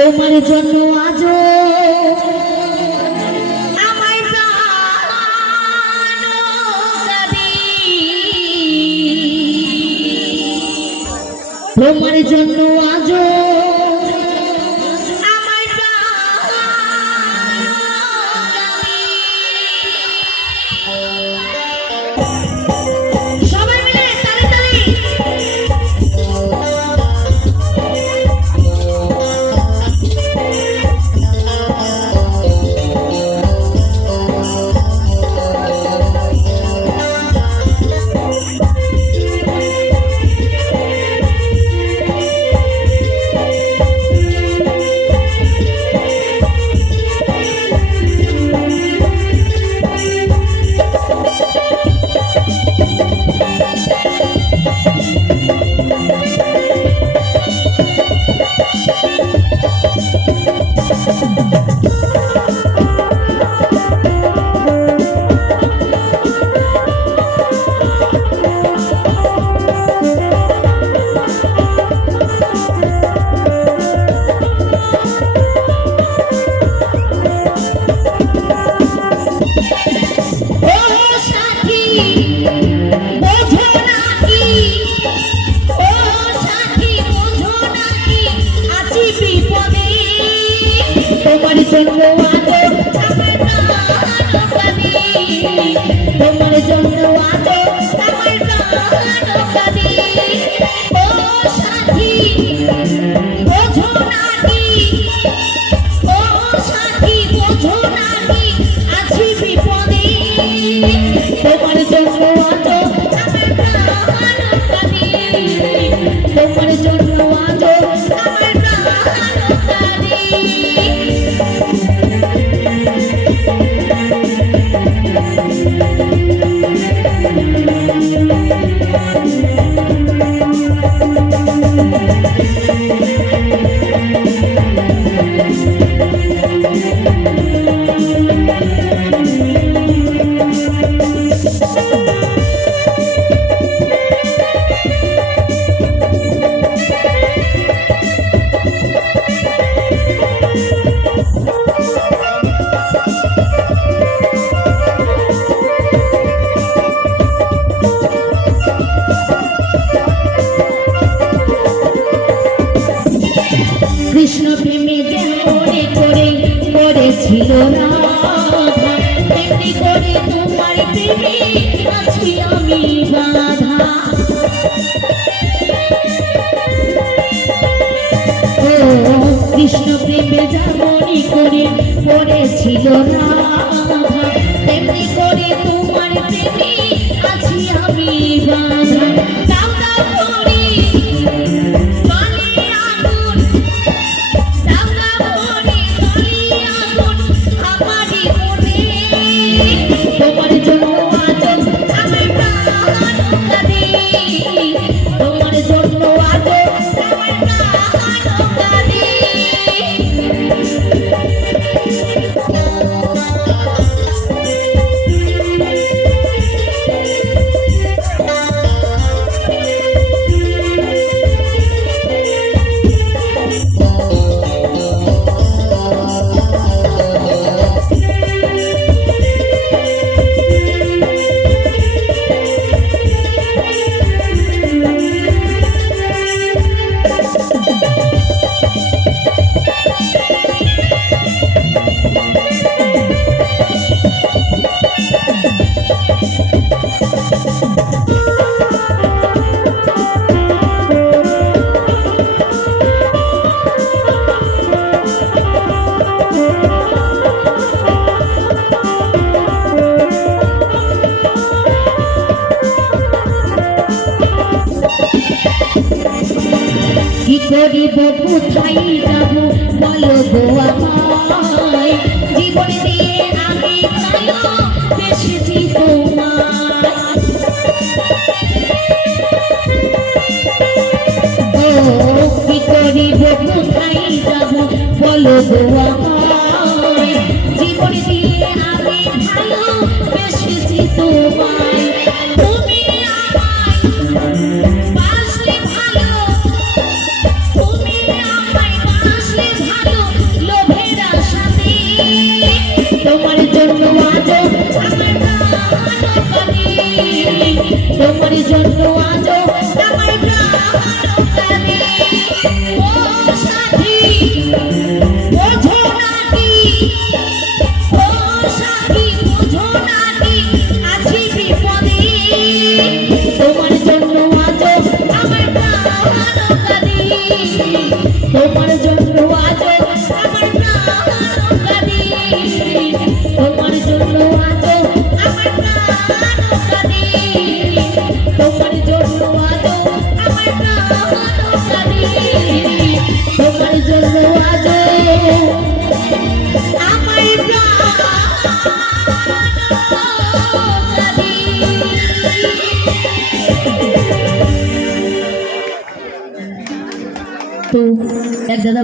তোমার জন্য আজ তোমার জন্য আজ তোমার জন্য আজ আমার প্রাণ কাঁদে ও সাথী বোঝো নাকি ও সাথী বোঝো নাকি আছি বিপদে তোমার জন্য আজ আমার প্রাণ কাঁদে তোমার জন্য আজ আমার প্রাণ কাঁদে কৃষ্ণ প্রেমে যে মনে করে করেছিল রাধা তেমনি করে তোমার প্রেমে আছি আমি বাধা ও কৃষ্ণ প্রেমে যা মনে করে করেছিল রাধা তেমনি করে তোমার প্রেমে আছি আমি বাধা দাও দাও করে কি করিব কোথায় যাব বলো গো আমায় জীবন দিয়ে আমি ভালো বেশি তোমার ও কি করিব কোথায় যাব বলো গো আমায় জীবন দিয়ে আমি ভালো বেশি তোমায় তুমি আমায় বাসলে ভালো জন্য আজও আমার প্রাণ কাঁদে, তোমার জন্য আজও আমার প্রাণ কাঁদে, তোমার জন্য আজও আমার প্রাণ কাঁদে। তো এক দাদা